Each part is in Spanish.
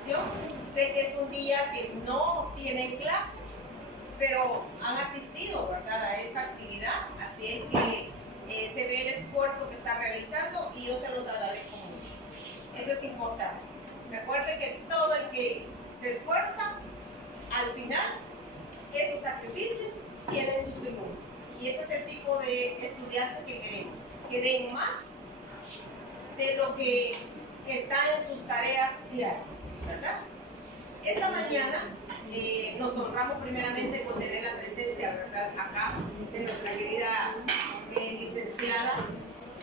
participación. Sé que es un día que no tienen clase, pero han asistido, ¿verdad?, a esta actividad, así es que se ve el esfuerzo que están realizando y yo se los agradezco mucho. Eso es importante. Recuerden que todo el que se esfuerza, al final, esos sacrificios tienen su tributo. Y este es el tipo de estudiantes que queremos, que den más de lo que está en sus tareas diarias, ¿verdad? Esta mañana nos honramos primeramente con tener la presencia, ¿verdad?, acá de nuestra querida licenciada,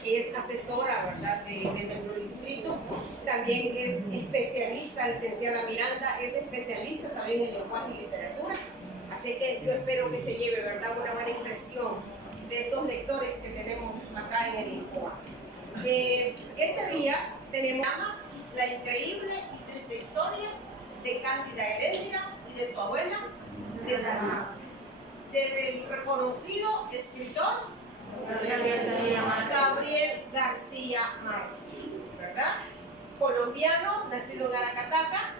que es asesora, ¿verdad?, de nuestro distrito. También es especialista, licenciada Miranda, es especialista también en lenguaje y literatura. Así que yo espero que se lleve, ¿verdad?, una buena impresión de estos lectores que tenemos acá en el INCOA. Este día tenemos la increíble y triste historia de Cándida Heréndira y de su abuela desarmada. Del reconocido escritor Gabriel García Márquez, ¿verdad? Colombiano, nacido en Aracataca,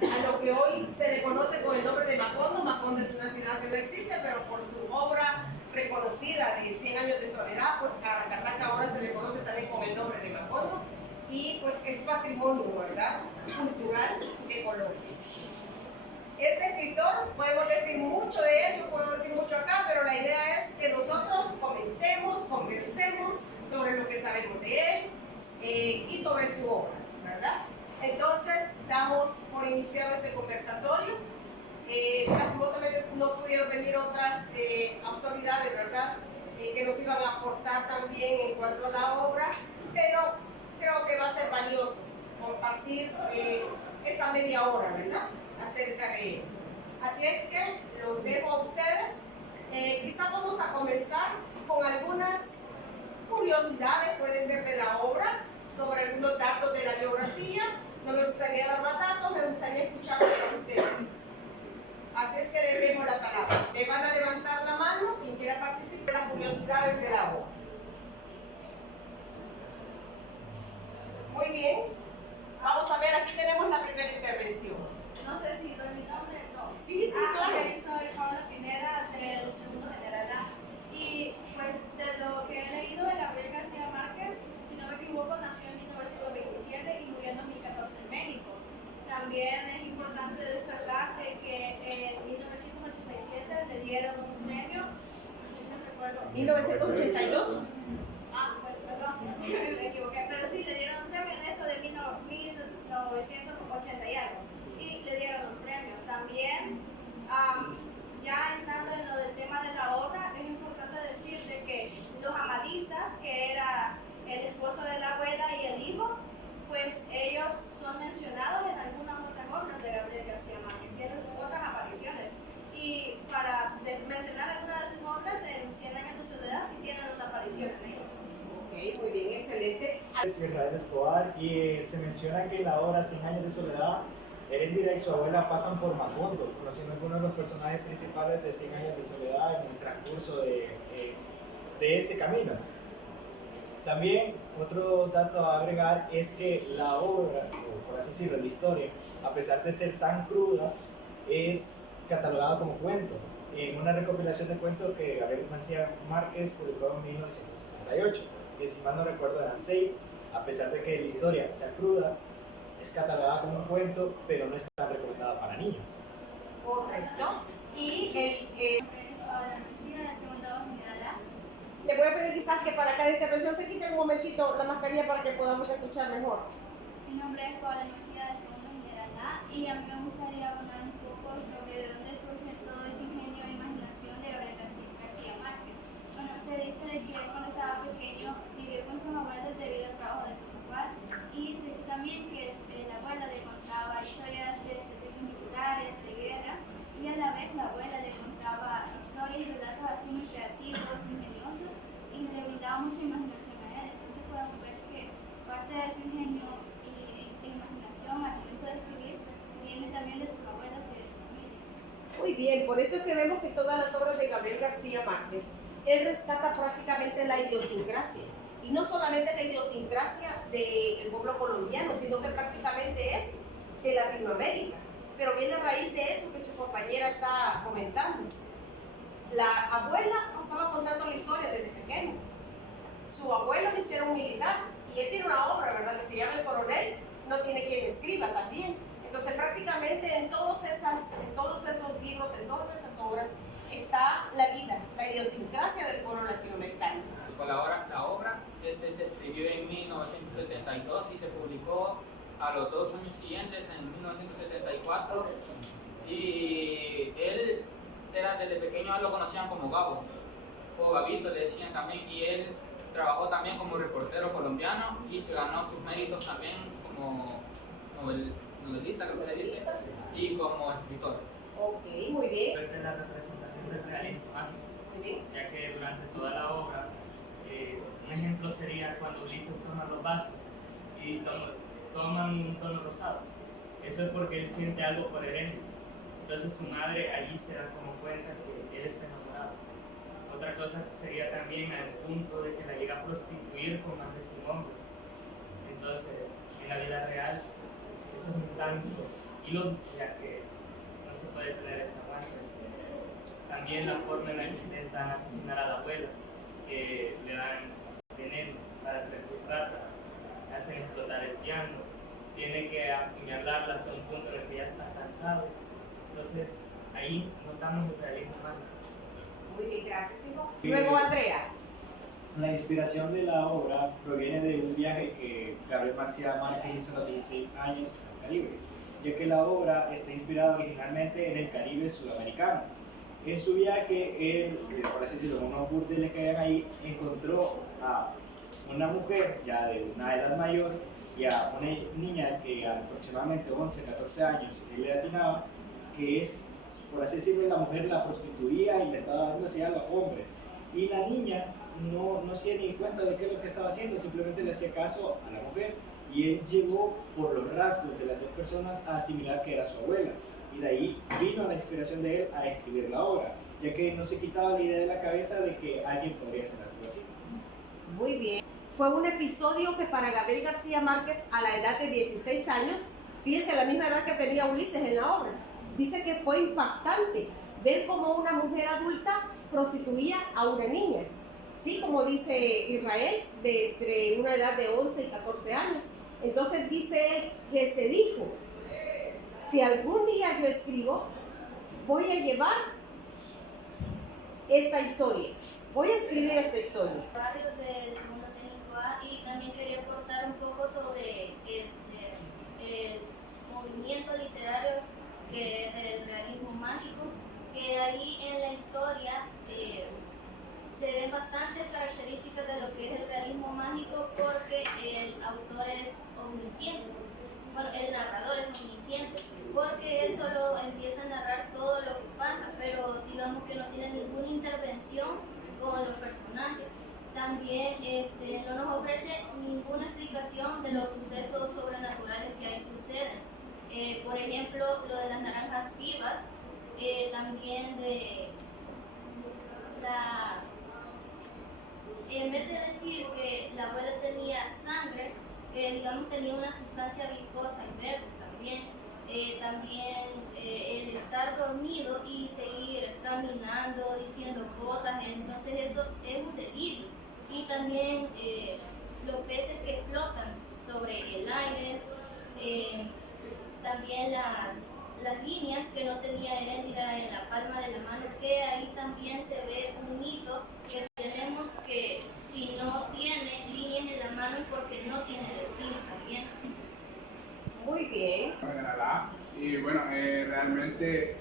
a lo que hoy se le conoce con el nombre de Macondo. Macondo es una ciudad que no existe, pero por su obra reconocida de 100 años de soledad, pues Aracataca ahora se le conoce también con el nombre de Macondo, y pues es patrimonio, ¿verdad?, cultural de Colombia. Este escritor, podemos decir mucho de él, yo puedo decir mucho acá, pero la idea es que nosotros comentemos, conversemos sobre lo que sabemos de él y sobre su obra, ¿verdad? Entonces, damos por iniciado este conversatorio. Lastimosamente no pudieron venir otras autoridades, ¿verdad?, que nos iban a aportar también en cuanto a la obra, pero creo que va a ser valioso compartir esta media hora, ¿verdad?, acerca de él. Así es que los dejo a ustedes. Quizá vamos a comenzar con algunas curiosidades, puede ser de la obra, sobre algunos datos de la biografía. No me gustaría dar más datos, me gustaría escucharlos a ustedes. Así es que les dejo la palabra. Me van a levantar la mano quien quiera participar en las curiosidades de la obra. Muy bien. Vamos a ver, aquí tenemos la primera intervención. No sé si doy mi nombre, no. Sí, claro. Okay, soy Paula Pineda del segundo general A. Y pues de lo que he leído de Gabriel García Márquez, si no me equivoco, nació en 1927 y murió en 2014 en México. También es importante destacar de que en 1987 le dieron un premio, no recuerdo. 1982. Pues perdón, me equivoqué, pero sí, le dieron un premio en eso de 1980 y algo. Y le dieron un premio. También, ya entrando en lo del tema de la obra, es importante decir de que los amadistas, que era el esposo de la abuela y el hijo, pues ellos son mencionados en algunas otras obras de Gabriel García Márquez, tienen otras apariciones. Y para mencionar algunas de sus obras, en 100 años de soledad sí tienen una aparición en ellos. Ok, muy bien, excelente. Es Israel Escobar, y se menciona que en la obra 100 años de soledad, Heréndira y su abuela pasan por Macondo, conociendo algunos de los personajes principales de 100 años de soledad en el transcurso de ese camino. También otro dato a agregar es que la obra, o por así decirlo, la historia, a pesar de ser tan cruda, es catalogada como cuento, en una recopilación de cuentos que Gabriel García Márquez publicó en 1968, que si mal no recuerdo eran 6, a pesar de que la historia sea cruda, es catalogada como un cuento, pero no está recomendada para niños. Correcto. Y Le voy a pedir quizás que para cada intervención se quite un momentito la mascarilla para que podamos escuchar mejor. Mi nombre es Paula Lucía, de segundo general A, y a mí me gustaría hablar un poco sobre de dónde surge todo ese ingenio e imaginación de Gabriel García Márquez. Bueno, se dice de que él cuando estaba pequeño vivió con sus abuelos debido al trabajo de sus papás, y se dice también que la abuela le contaba historias de servicios militares, de guerra, y a la vez la abuela le contaba historias y relatos así muy creativos, ingeniosos, y le brindaba mucha imaginación a él. Entonces podemos ver que parte de su ingenio e imaginación al momento de escribir viene también de sus abuelos y de su familia. Muy bien, por eso es que vemos que todas las obras de Gabriel García Márquez, él rescata prácticamente la idiosincrasia. Y no solamente la idiosincrasia del pueblo colombiano, sino que prácticamente es de Latinoamérica. Pero viene a raíz de eso que su compañera está comentando. La abuela pasaba contando la historia desde pequeño. Su abuelo le hicieron militar y él tiene una obra, ¿verdad?, que se llama El Coronel, no tiene quien escriba también. Entonces prácticamente en todos esos libros, en todas esas obras, está la vida, la idiosincrasia del pueblo latinoamericano. La obra se escribió en 1972 y se publicó a los 2 años siguientes, en 1974, y él era desde pequeño, lo conocían como Gabo, o Gabito le decían también, y él trabajó también como reportero colombiano y se ganó sus méritos también como novelista, creo que le dice, y como escritor. Ok, muy bien. De la representación del realismo mágico, Muy bien. ya que durante toda la obra, un ejemplo sería cuando Ulises toma los vasos y toman un tono rosado. Eso es porque él siente algo por Heréndira. Entonces su madre allí se da como cuenta que él está enamorado. Otra cosa sería también al punto de que la llega a prostituir con más de 100 hombres. Entonces, en la vida real, eso es un gran hilo, ya que no se puede tener esa muerte. También la forma en la que intentan asesinar a la abuela, que le dan veneno para ratas, hacen explotar el piano, tiene que apuñalarla hasta un punto en el que ya está cansado. Entonces, ahí notamos el realismo mágico. Muy bien, gracias, hijo. Luego, Andrea. La inspiración de la obra proviene de un viaje que Gabriel García Márquez hizo a los 16 años al Caribe, ya que la obra está inspirada originalmente en el Caribe sudamericano. En su viaje, él, por así decirlo, en unos burdeles que habían ahí, encontró a una mujer ya de una edad mayor y a una niña que a aproximadamente 11, 14 años él le atinaba, que es, por así decirlo, la mujer la prostituía y le estaba dando así a los hombres. Y la niña no hacía ni cuenta de qué es lo que estaba haciendo, simplemente le hacía caso a la mujer. Y él llegó, por los rasgos de las dos personas, a asimilar que era su abuela. Y de ahí vino la inspiración de él a escribir la obra, ya que no se quitaba la idea de la cabeza de que alguien podría hacer algo así. Muy bien. Fue un episodio que para Gabriel García Márquez, a la edad de 16 años, fíjense la misma edad que tenía Ulises en la obra, dice que fue impactante ver cómo una mujer adulta prostituía a una niña. Sí, como dice Israel, de entre una edad de 11 y 14 años. Entonces dice él que se dijo, si algún día yo escribo, voy a llevar esta historia. Voy a escribir esta historia. Barrio del segundo técnico A, y también quería aportar un poco sobre el movimiento literario que es del realismo mágico, que ahí en la historia se ven bastantes características de lo que es el realismo mágico, porque el autor es omnisciente. Bueno, el narrador es omnisciente, porque él solo empieza a narrar todo lo que pasa, pero digamos que no tiene ninguna intervención con los personajes. También no nos ofrece ninguna explicación de los sucesos sobrenaturales que ahí suceden. Por ejemplo, lo de las naranjas vivas, también de la... En vez de decir que la abuela tenía sangre, digamos tenía una sustancia viscosa y verde también. También el estar dormido y seguir caminando, diciendo cosas, entonces eso es un delirio. Y también los peces que flotan sobre el aire, también las líneas que no tenía Heréndira en la palma de la mano, que ahí también se ve un mito que tenemos, que si no tiene líneas en la mano es porque no tiene destino también. Muy bien. Y bueno, realmente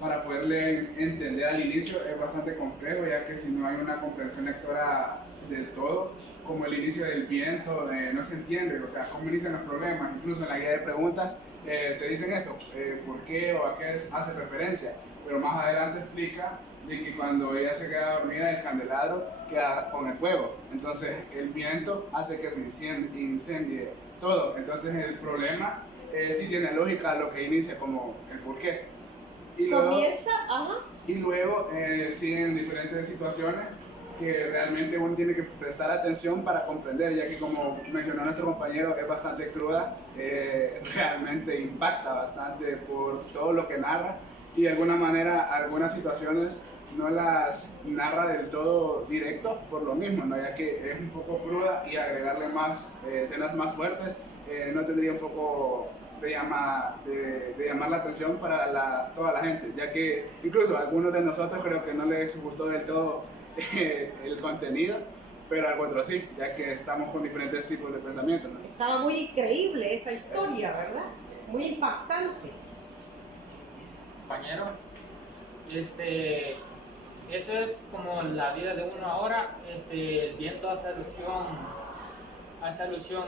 para poderle entender al inicio es bastante complejo, ya que si no hay una comprensión lectora del todo, como el inicio del viento, no se entiende, o sea, cómo inician los problemas. Incluso en la guía de preguntas te dicen eso, por qué o a qué hace referencia, pero más adelante explica de que cuando ella se queda dormida, el candelabro queda con el fuego, entonces el viento hace que se incendie todo. Entonces el problema sí tiene lógica lo que inicia como el por qué. Y luego, Comienza, y luego siguen diferentes situaciones que realmente uno tiene que prestar atención para comprender, ya que como mencionó nuestro compañero, es bastante cruda, realmente impacta bastante por todo lo que narra y de alguna manera algunas situaciones no las narra del todo directo por lo mismo, ¿no? Ya que es un poco cruda y agregarle más escenas más fuertes no tendría un poco de llamar la atención para toda la gente, ya que incluso a algunos de nosotros creo que no les gustó del todo el contenido, pero al otro sí, ya que estamos con diferentes tipos de pensamientos, ¿no? Estaba muy increíble esa historia, ¿verdad? Muy impactante. Compañero, eso es como la vida de uno ahora, viendo hace alusión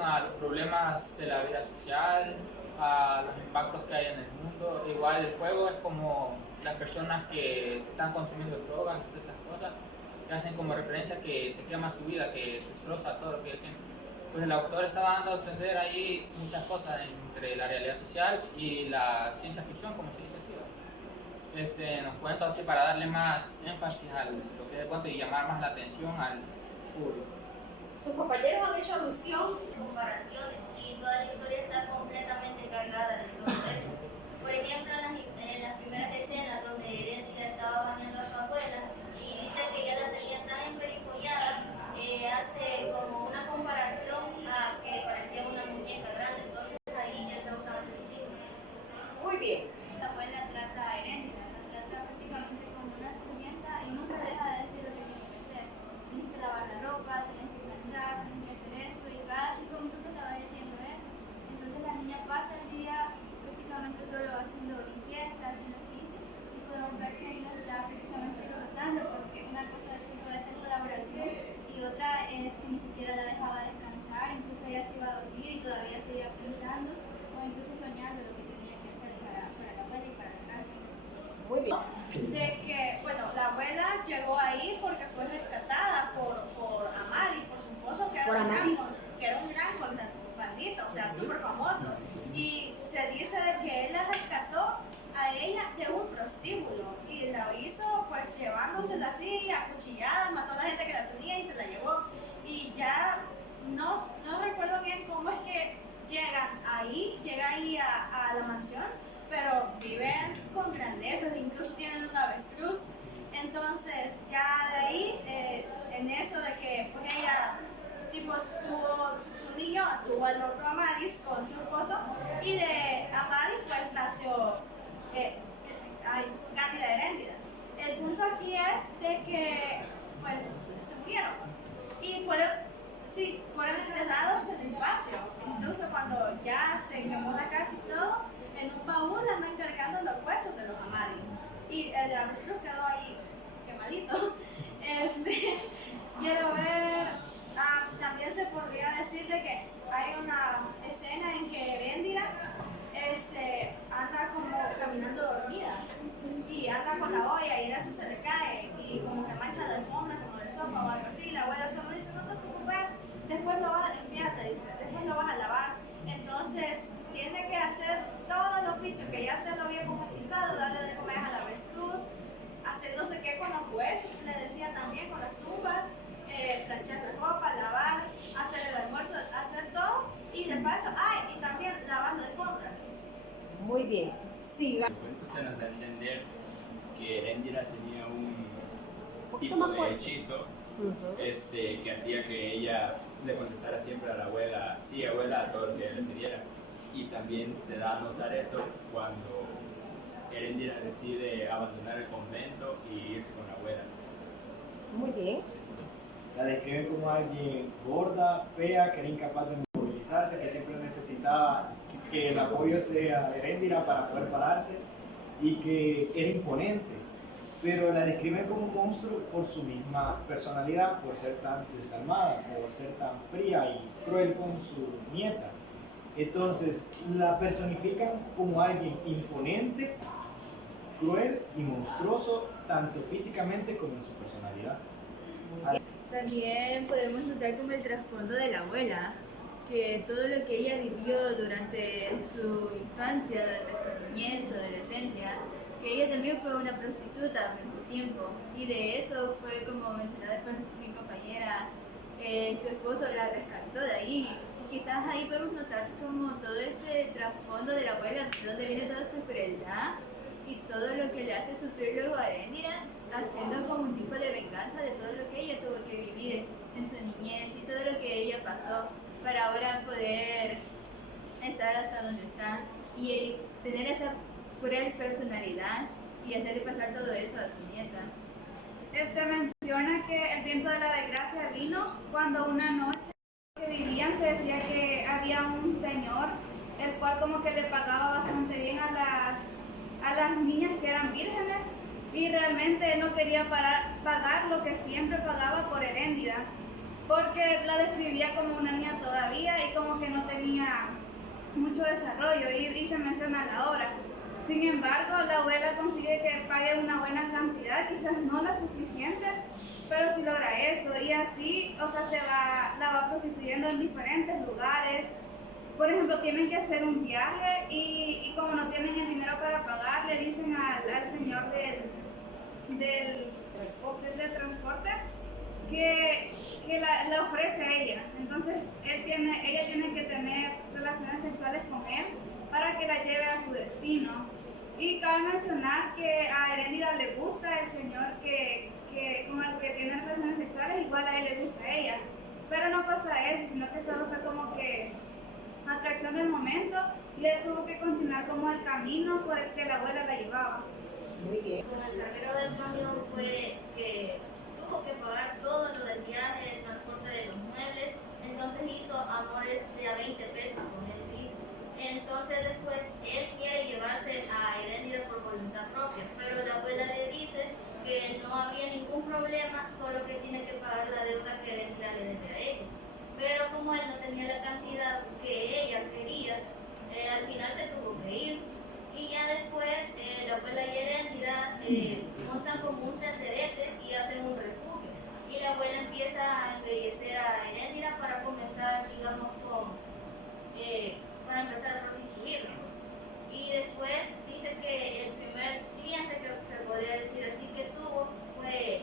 a los problemas de la vida social, a los impactos que hay en el mundo. Igual el fuego es como las personas que están consumiendo drogas, todas esas cosas, que hacen como referencia que se quema su vida, que destroza todo lo que tiene. Pues el autor estaba dando a entender ahí muchas cosas entre la realidad social y la ciencia ficción, como se dice así. Nos cuenta así para darle más énfasis a lo que es el cuento y llamar más la atención al público. Sus compañeros han hecho alusión. Comparaciones y toda la historia está completamente cargada de todo eso. Por ejemplo, en las primeras escenas donde Erendira estaba bañando a su abuela y dice que ya la tenía tan emperifollada, hace como una comparación a que parecía una muñeca grande, entonces ahí ya está usando el sentido. Muy bien. La abuela trata a Erendira, la trata prácticamente como una sirvienta y nunca deja de decir lo que tiene que hacer. Tienes que lavar la ropa, tienes que planchar, tienes que hacer esto y cada 5 minutos te va diciendo eso. Entonces la niña pasa el día prácticamente solo haciendo limpieza, haciendo oficio y podemos ver que ella está prácticamente explotando porque una cosa sí puede ser colaboración y otra es que ni siquiera la dejaba descansar, incluso ella se iba a dormir y todavía seguía pensando o incluso soñando lo que tenía que hacer para la abuela y para la casa. Muy bien. De que, bueno, la abuela llegó ahí porque fue rescatada por Amadi, por su esposo, que Por era Amadís. un gran contrabandista, o sea, súper famoso. Y se dice de que él la rescató a ella de un prostíbulo y la hizo pues llevándosela así, acuchillada, mató a la gente que la tenía y se la llevó. Y ya no recuerdo bien cómo es que llega ahí a la mansión, pero viven con grandezas, incluso tienen un avestruz. Entonces ya de ahí, en eso de que pues ella tipo tuvo su niño, tuvo al otro Amadis con su esposo y de Amadis pues nació Cándida Heréndida. El punto aquí es de que pues se murieron y fueron enterrados en el patio. Incluso cuando ya se quemó la casa y todo, en un baúl andan cargando los huesos de los Amadis y el avestruz quedó ahí quemadito. Quiero ver, también se podría decir de que hay una escena en que Erendira anda como caminando dormida y anda con la olla y eso se le cae y como que mancha la alfombra como de sopa o algo así. La abuela solo dice, no te preocupes, después lo vas a limpiar, te dice, después lo vas a lavar. Entonces tiene que hacer todo el oficio que ya se lo había comatizado, darle de comer al avestruz, hacer no sé qué con los huesos, le decía también con las tumbas, planchar la ropa, lavar, hacer el almuerzo, hacer todo y de paso, y también lavando alfombra. Muy bien. Siga. El cuento se nos da a entender que Erendira tenía un poquito tipo más de fuerte. hechizo que hacía que ella le contestara siempre a la abuela, sí abuela, a todo lo que ella le pidiera. Y también se da a notar eso cuando Erendira decide abandonar el convento y irse con la abuela. Muy bien. La describen como alguien gorda, fea, que era incapaz de movilizarse, que siempre necesitaba que el apoyo sea de Erendira para poder pararse y que era imponente. Pero la describen como un monstruo por su misma personalidad, por ser tan desalmada, por ser tan fría y cruel con su nieta. Entonces la personifican como alguien imponente, cruel y monstruoso, tanto físicamente como en su personalidad. También podemos notar como el trasfondo de la abuela, que todo lo que ella vivió durante su infancia, durante su niñez, su adolescencia, que ella también fue una prostituta en su tiempo, y de eso fue como mencionada por mi compañera, su esposo la rescató de ahí. Quizás ahí podemos notar como todo ese trasfondo de la abuela, de donde viene toda su crueldad y todo lo que le hace sufrir luego a Erendira, haciendo como un tipo de venganza de todo lo que ella tuvo que vivir en su niñez y todo lo que ella pasó para ahora poder estar hasta donde está y tener esa cruel personalidad y hacerle pasar todo eso a su nieta. Menciona que el viento de la desgracia vino cuando una noche que vivían se decía que había un señor el cual como que le pagaba bastante bien a las niñas que eran vírgenes y realmente él no quería pagar lo que siempre pagaba por Heréndida porque la describía como una niña todavía y como que no tenía mucho desarrollo y se menciona la obra. Sin embargo, la abuela consigue que pague una buena cantidad, quizás no la suficiente, pero sí logra eso. Y así, o sea, la va prostituyendo en diferentes lugares. Por ejemplo, tienen que hacer un viaje y como no tienen el dinero para pagar, le dicen al señor del transporte que la ofrece a ella. Entonces, ella tiene que tener relaciones sexuales con él para que la lleve a su destino. Y cabe mencionar que a Heréndida le gusta el señor con el que tiene relaciones sexuales, igual a él le gusta a ella. Pero no pasa eso, sino que solo fue como que atracción del momento y él tuvo que continuar como el camino por el que la abuela la llevaba. Muy bien. Con el carguero del camión fue que tuvo que pagar todo lo del viaje, el transporte de los muebles, entonces hizo amores de a 20 pesos con él. Entonces después él quiere llevarse a Heréndira por voluntad propia, pero la abuela le dice que no había ningún problema, solo que tiene que pagar la deuda que Heréndira le debe a ella. Pero como él no tenía la cantidad que ella quería, al final se tuvo que ir. Y ya después la abuela y Heréndira montan como un tenderete y hacen un refugio. Y la abuela empieza a embellecer a Heréndira para comenzar, digamos, para empezar a prostituirlo. Y después dice que el primer cliente, que se podría decir así, que estuvo fue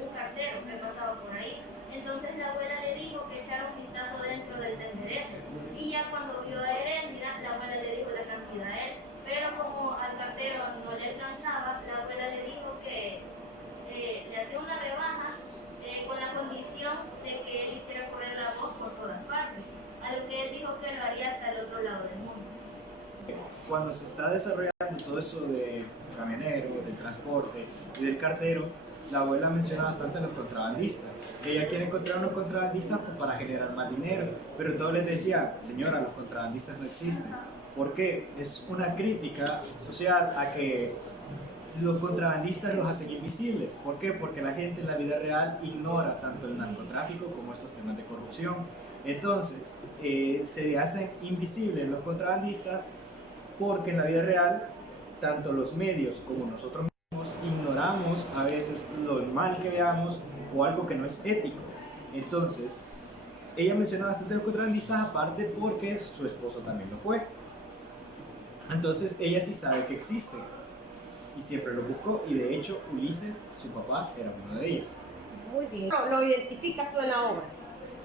un cartero que pasaba por ahí. Entonces la abuela le dijo que echara un vistazo dentro del tenderete. Y ya cuando vio a Heréndira, la abuela le dijo la cantidad a él. Pero como al cartero no le alcanzaba, la abuela le dijo que le hacía una rebaja con la condición de que él hiciera correr la voz por todas partes. A lo que él dijo que lo haría hasta el otro lado del mundo. Cuando se está desarrollando todo eso de camionero, del transporte y del cartero, la abuela menciona bastante a los contrabandistas. Ella quiere encontrar unos contrabandistas para generar más dinero, pero todos les decía, señora, los contrabandistas no existen. ¿Por qué? Es una crítica social a que los contrabandistas los hacen invisibles. ¿Por qué? Porque la gente en la vida real ignora tanto el narcotráfico como estos temas de corrupción. Entonces, se hacen invisibles los contrabandistas porque en la vida real, tanto los medios como nosotros mismos ignoramos a veces lo mal que veamos o algo que no es ético. Entonces, ella menciona bastante los contrabandistas aparte porque su esposo también lo fue. Entonces, ella sí sabe que existen y siempre lo buscó, y de hecho Ulises, su papá, era uno de ellos. Muy bien. Lo identificas tú en la obra.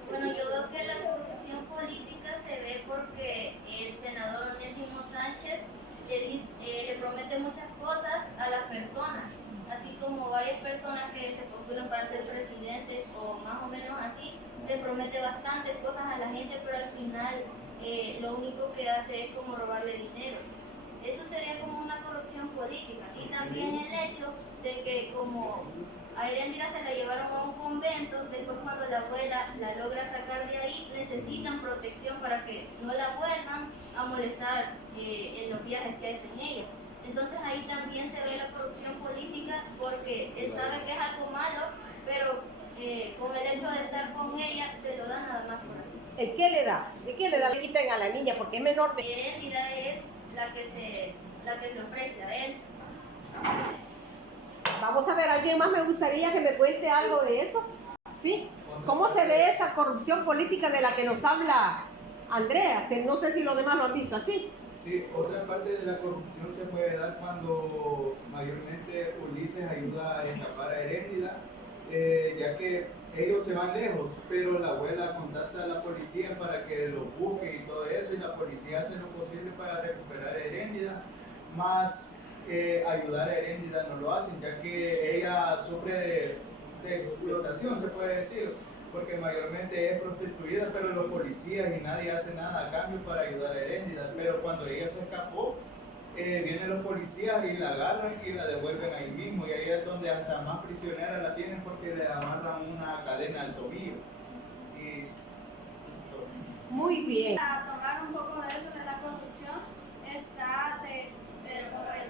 Bueno, yo veo que la corrupción política se ve porque el senador Onésimo Sánchez le promete muchas cosas a las personas, así como varias personas que se postulan para ser presidentes o más o menos así, le promete bastantes cosas a la gente, pero al final lo único que hace es como robarle dinero. Eso sería como una corrupción política. Y también el hecho de que como a Heréndira se la llevaron a un convento, después cuando la abuela la logra sacar de ahí, necesitan protección para que no la vuelvan a molestar en los viajes que hacen ella. Entonces ahí también se ve la corrupción política porque él sabe que es algo malo, pero con el hecho de estar con ella se lo da nada más por así. ¿El qué le da? ¿De qué le da? Le quitan a la niña porque es menor de... Heréndira es la que se ofrece a él. Vamos a ver, ¿alguien más me gustaría que me cuente algo de eso? ¿Sí? ¿Cómo se ve esa corrupción política de la que nos habla Andrea? No sé si los demás lo han visto así. Sí, otra parte de la corrupción se puede dar cuando mayormente Ulises ayuda a escapar a Heréndida, ya que ellos se van lejos, pero la abuela contacta a la policía para que los busque y todo eso, y la policía hace lo posible para recuperar a Heréndida, más ayudar a Heréndida no lo hacen, ya que ella sufre de explotación, se puede decir, porque mayormente es prostituida, pero los policías y nadie hace nada a cambio para ayudar a Heréndida. Pero cuando ella se escapó, vienen los policías y la agarran y la devuelven ahí mismo, y ahí es donde hasta más prisionera la tienen porque le amarran una cadena al tobillo. Y Muy bien. Para tomar un poco de eso de la corrupción, está el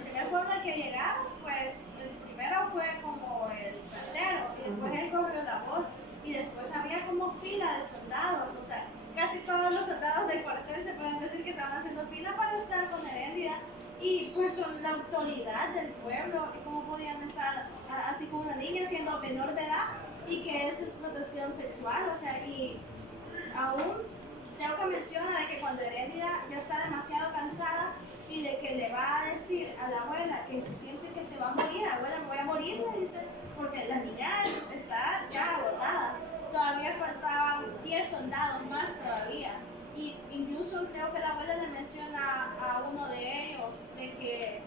primer pueblo al que llegaron, pues el primero fue como el cartero, y después él corrió la voz, y después había como fila de soldados, o sea, casi todos los soldados del cuartel se pueden decir que estaban haciendo fila para estar con Heréndida, y pues son la autoridad del pueblo, y cómo podían estar así con una niña siendo menor de edad, y que es explotación sexual, o sea, y aún tengo que mencionar de que cuando Heréndida ya está demasiado cansada y de que le va a decir a la abuela que se siente que se va a morir, abuela, me voy a morir, le dice, porque la niña está ya agotada. Todavía faltaban 10 soldados más todavía. Y incluso creo que la abuela le menciona a uno de ellos de que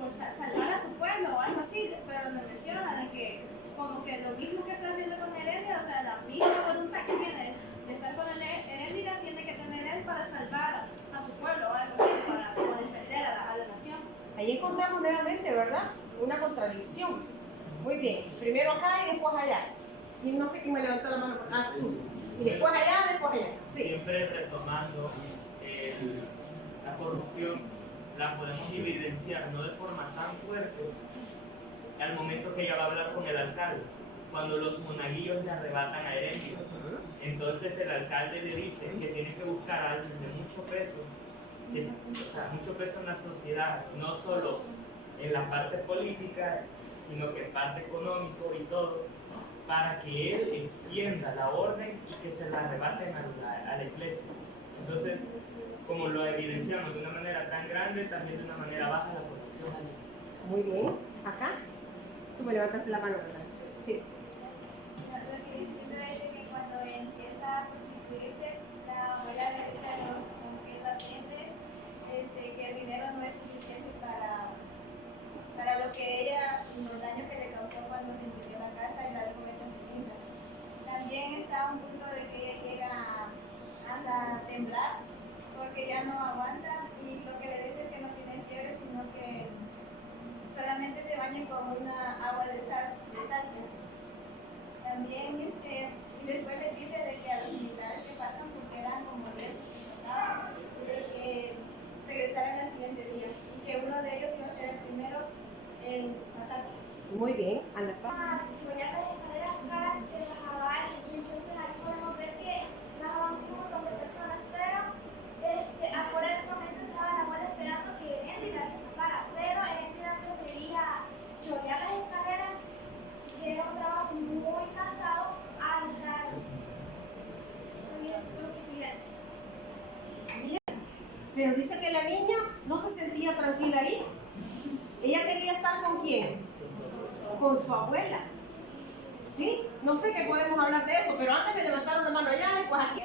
pues salvar a tu pueblo o algo así, pero le menciona de que como que lo mismo que está haciendo con Heréndida, o sea, la misma voluntad que tiene de estar con Heréndida tiene que tener él para salvar a su pueblo o algo así, para como defender a la nación. Ahí encontramos nuevamente, ¿verdad? Una contradicción. Muy bien. Primero acá y después allá. Y no sé quién me levantó la mano. Ah, tú. Y después allá, después allá. Sí. Siempre retomando la corrupción, la podemos evidenciar no de forma tan fuerte al momento que ella va a hablar con el alcalde, cuando los monaguillos le arrebatan a Heréndida. Entonces el alcalde le dice que tiene que buscar a alguien de mucho peso, o sea, mucho peso en la sociedad, no solo en la parte política, sino que en parte económico y todo, para que él extienda la orden y que se la arrebaten a la iglesia. Entonces, como lo evidenciamos de una manera tan grande, también de una manera baja la corrupción. Muy bien. Acá. Tú me levantaste la mano, ¿verdad? Sí. Lo que entiendo es de que cuando empieza a prostituirse, la abuela le dice a los confiadamente que el dinero no es suficiente para lo que ella, los daños que le causó cuando se incendió la casa y la dejó hecha cenizas. También está a un punto de que ella llega a temblar porque ya no aguanta, y lo que le dice es que no tiene fiebre, sino que solamente se bañen con una agua de sal. También y después les dice de que a los militares que pasan, porque eran como presos que pasaban, de que regresaran al siguiente día, y que uno de ellos iba a ser el primero en pasar. Muy bien. Ana. Subían las escaleras para bajar, y entonces ahí podemos ver que bajaban un montón de personas, pero afuera en ese momento estaba la abuela esperando que Heréndida se escapara, pero Heréndida prefería chorear las escaleras, que era un trabajo muy cansado, al estar Pero dice que la niña no se sentía tranquila ahí. Ella quería estar ¿con quién? Con su abuela. ¿Sí? No sé qué podemos hablar de eso, pero antes me levantaron la mano allá, después aquí.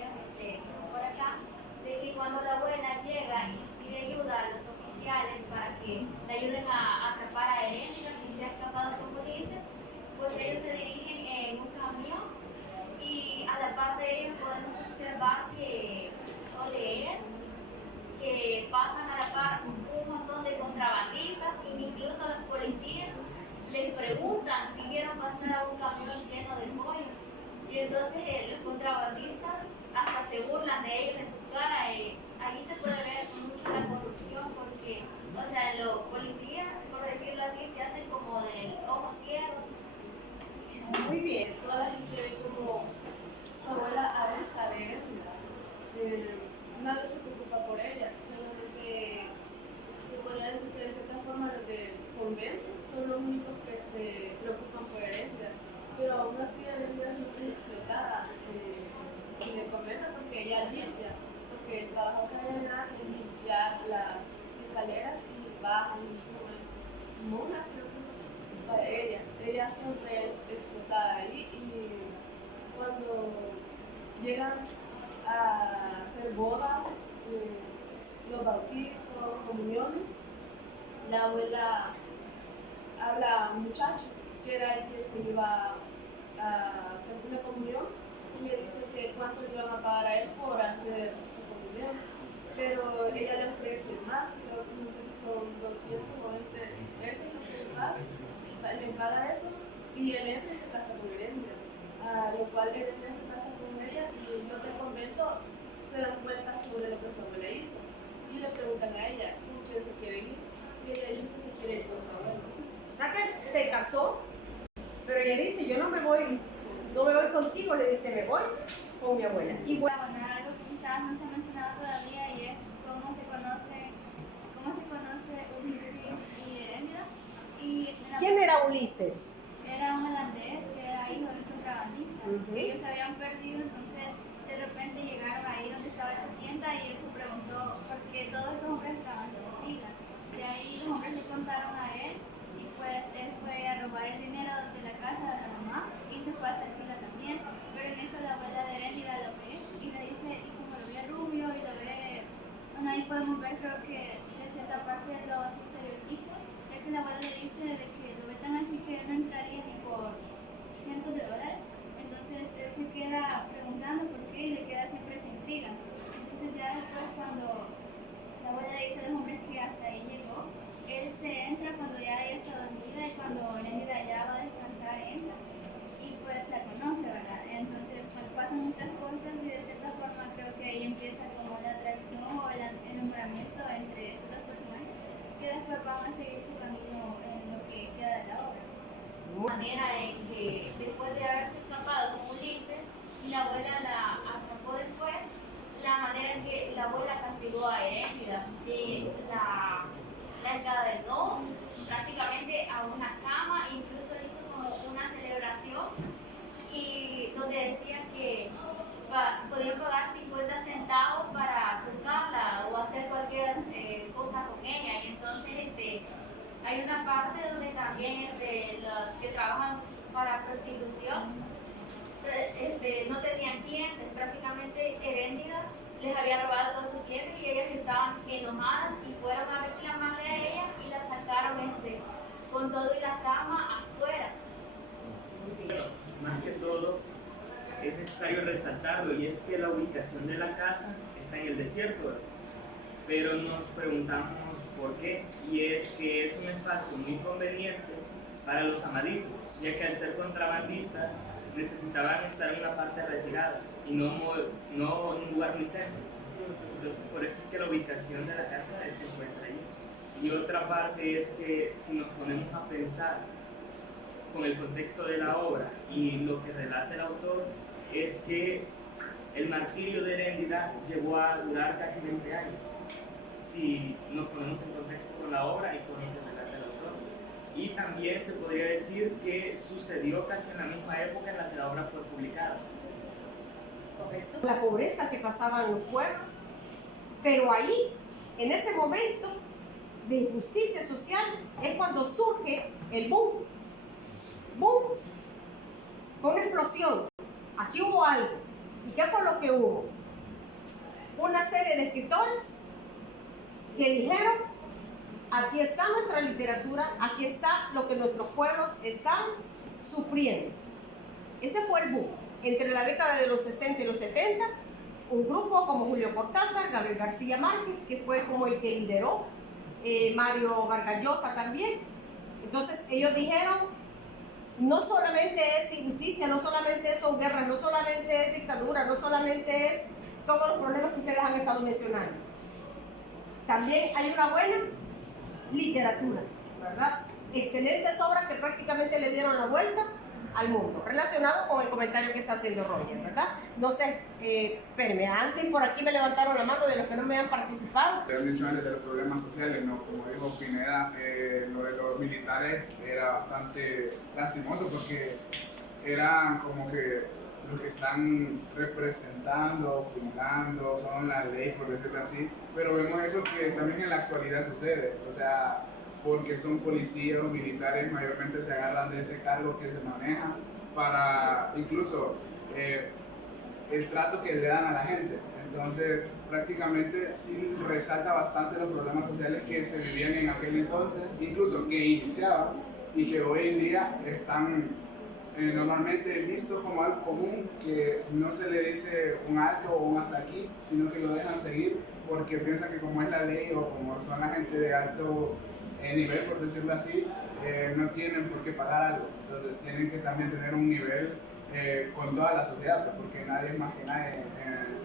por acá, de que cuando la abuela llega y pide ayuda a los oficiales para que le ayuden a atrapar a Heréndida, que se ha escapado como dices, pues ellos se dirigen en un camión, y a la par de ellos podemos observar o leer que pasan a la par un montón de contrabandistas, e incluso los policías les preguntan si vieron pasar a un camión lleno de pollo, y entonces los contrabandistas hasta se burlan de ellos en su cara. Ahí se puede ver mucho la corrupción, porque, o sea, los policías, por decirlo así, se hacen como del ojo ciego. Muy bien. Toda la gente ve como su abuela abusa de Heréndida. Nadie se preocupa por ella, sino que se podría decir que de cierta forma los del convento son los únicos que se preocupan por Heréndida, pero aún así Heréndida siempre es explotada en el convento porque ella limpia, porque el trabajo que ella le da es limpiar monjas, creo que ella siempre es explotada ahí, y cuando llegan a hacer bodas, los bautizos, comuniones, la abuela habla a un muchacho que era el que se iba a hacer una comunión, y le dice que cuánto le iban a pagar a él por hacer su comunión, pero ella le ofrece más, creo que no sé si son 220 pesos lo que le paga eso, y él entra y se casa con Herendia, a lo cual Herendia se casa con ella, y los del convento se dan cuenta sobre lo que su abuela hizo, y le preguntan a ella con quién se quiere ir, y ella dice que se quiere ir con su abuela. O sea que se casó, pero ella dice, yo no me voy contigo, le dice, me voy con mi abuela. Y bueno, Algo que quizás no se ha mencionado todavía, y es cómo se conoce Ulises y Heréndida. ¿quién era Ulises? Era un holandés que era hijo de un contrabandista. Ellos se habían perdido, entonces de repente llegaron ahí donde estaba esa tienda, y él se preguntó por qué todos esos hombres estaban haciendo fila. De ahí los hombres le contaron a él, y pues él fue a robar el dinero de la casa de la mamá y se fue a hacer fila también. Pero en eso la abuela de Heréndida lo ve y le dice, y como lo ve rubio y lo ve, bueno, ahí podemos ver, creo que de cierta parte de los estereotipos, ya que la abuela le dice de que lo ve tan así que no entraría ni por cientos de dólares. Entonces él se queda preguntando por qué, y le queda siempre esa intriga. Entonces ya después, cuando la abuela le dice a los hombres que hasta ahí llegó, él se entra cuando ya ella está dormida, y cuando Heréndida ya va a descansar entra y pues la conoce, ¿verdad? Entonces pues, pasan muchas cosas, y de cierta forma creo que ahí empieza como la atracción o el enamoramiento entre estos dos personajes, que después van a seguir su camino en lo que queda de la obra. De manera en que después de haberse escapado con Ulises, y la abuela la atrapó después, la manera en que la abuela castigó a Heréndida y la encadenó prácticamente a una cama, incluso hizo como una celebración, y donde decía que podían pagar 50 centavos para tocarla o hacer cualquier cosa con ella. Y entonces hay una parte donde también los que trabajan para prostitución no tenían clientes, prácticamente Heréndida les había robado todos sus clientes, y ellas estaban enojadas y fueron a reclamarle a ella, y la sacaron con todo y la cama afuera. Bueno, más que todo es necesario resaltarlo, y es que la ubicación de la casa está en el desierto, ¿verdad? Pero nos preguntamos por qué, y es que es un espacio muy conveniente para los amadizos, ya que al ser contrabandistas necesitaban estar en una parte retirada y no en un lugar muy cerca. Entonces por eso es que la ubicación de la casa se encuentra allí. Y otra parte es que si nos ponemos a pensar con el contexto de la obra y lo que relata el autor, es que el martirio de Heréndida llegó a durar casi 20 años, si nos ponemos en contexto con la obra y con lo que relata el autor. Y también se podría decir que sucedió casi en la misma época en la que la obra fue publicada. La pobreza que pasaba en los pueblos, pero ahí, en ese momento de injusticia social, es cuando surge el boom. ¡Boom! Fue una explosión. Aquí hubo algo. ¿Y qué fue lo que hubo? Una serie de escritores que dijeron, aquí está nuestra literatura, aquí está lo que nuestros pueblos están sufriendo. Ese fue el boom. Entre la década de los 60 y los 70, un grupo como Julio Cortázar, Gabriel García Márquez, que fue como el que lideró, Mario Vargas Llosa también. Entonces ellos dijeron, no solamente es injusticia, no solamente son guerras, no solamente es dictadura, no solamente es todos los problemas que ustedes han estado mencionando. También hay una buena literatura, ¿verdad? Excelentes obras que prácticamente le dieron la vuelta al mundo, relacionado con el comentario que está haciendo Roger, ¿verdad? No sé, espérenme, antes por aquí me levantaron la mano de los que no me han participado. Te han dicho antes de los problemas sociales, ¿no? Como dijo Pineda, lo de los militares era bastante lastimoso porque eran como que los que están representando, juzgando, son la ley, por decirlo así, pero vemos eso que también en la actualidad sucede, o sea, porque son policías o militares, mayormente se agarran de ese cargo que se maneja para incluso el trato que le dan a la gente. Entonces, prácticamente sí resalta bastante los problemas sociales que se vivían en aquel entonces, incluso que iniciaban y que hoy en día están normalmente vistos como algo común, que no se le dice un alto o un hasta aquí, sino que lo dejan seguir porque piensan que como es la ley o como son la gente de alto nivel, por decirlo así, no tienen por qué pagar algo. Entonces tienen que también tener un nivel con toda la sociedad, pues, porque nadie es más que nadie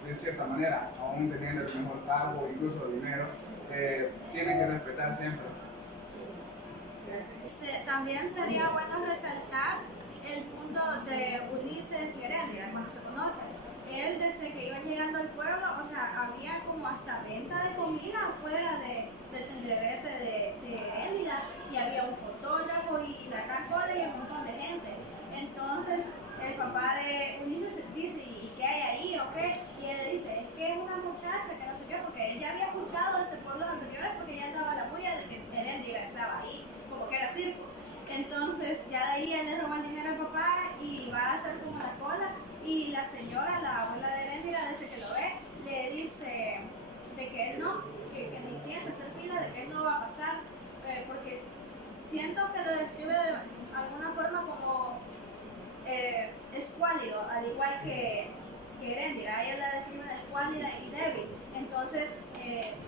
de cierta manera, aún teniendo el mejor cargo o incluso dinero, tienen que respetar siempre. También sería bueno resaltar el punto de Ulises y Heréndira, cuando se conocen. Él, desde que iba llegando al pueblo, o sea, había como hasta venta de comida afuera del tenderete de Heréndira, y había un fotógrafo y la gran cola y un montón de gente. Entonces, el papá de Ulises dice, ¿y qué hay ahí o qué? Y él le dice, es que es una muchacha que no sé qué, porque él ya había escuchado de este pueblo anteriores, porque ya estaba la bulla de que Heréndira estaba ahí, como que era circo. Entonces, ya de ahí él le roba el dinero al papá y va a hacer como la cola. Y la señora, la abuela de Heréndira, desde que lo ve, le dice de que él no, que ni piensa hacer fila, de que él no va a pasar, porque siento que lo describe de alguna forma como escuálido, al igual que Heréndira. Ella la describe de escuálida y débil. Entonces,